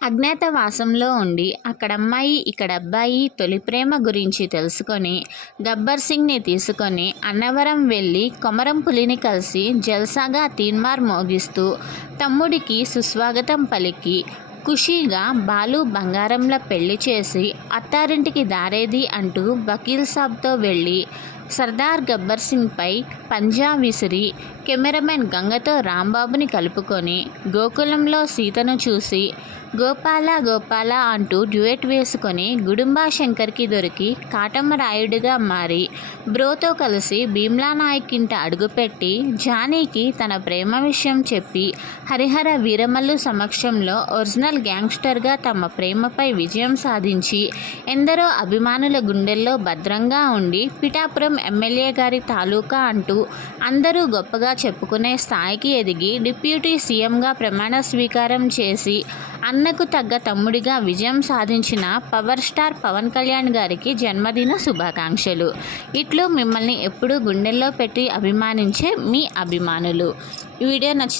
అజ్ఞాతవాసంలో ఉండి అక్కడమ్మాయి ఇక్కడబ్బాయి తొలి ప్రేమ గురించి తెలుసుకొని గబ్బర్ సింగ్ని తీసుకొని అన్నవరం వెళ్ళి కొమరం పులిని కలిసి జల్సాగా తీన్మార్ మోగిస్తూ తమ్ముడికి సుస్వాగతం పలికి ఖుషీగా బాలు బంగారంల పెళ్ళి చేసి అత్తారింటికి దారేది అంటూ వకీల్ సాబ్తో వెళ్ళి సర్దార్ గబ్బర్ సింగ్పై పంజా విసిరి కెమెరామెన్ గంగతో రాంబాబుని కలుపుకొని గోకులంలో సీతను చూసి గోపాల గోపాల అంటూ డ్యూయట్ వేసుకొని గుడుంబా శంకర్కి దొరికి కాటమరాయుడిగా మారి బ్రోతో కలిసి భీమ్లా నాయక్ ఇంట అడుగుపెట్టి జానీకి తన ప్రేమ విషయం చెప్పి హరిహర వీరమల్లు సమక్షంలో ఒరిజినల్ గ్యాంగ్స్టర్గా తమ ప్రేమపై విజయం సాధించి ఎందరో అభిమానుల గుండెల్లో భద్రంగా ఉండి పిఠాపురం ఎమ్మెల్యే గారి తాలూకా అంటూ అందరూ గొప్పగా చెప్పుకునే స్థాయికి ఎదిగి డిప్యూటీ సీఎంగా ప్రమాణ స్వీకారం చేసి అన్నకు తగ్గ తమ్ముడిగా విజయం సాధించిన పవర్ స్టార్ పవన్ కళ్యాణ్ గారికి జన్మదిన శుభాకాంక్షలు. ఇట్లు మిమ్మల్ని ఎప్పుడూ గుండెల్లో పెట్టి అభిమానించే మీ అభిమానులు. ఈ వీడియో నచ్చి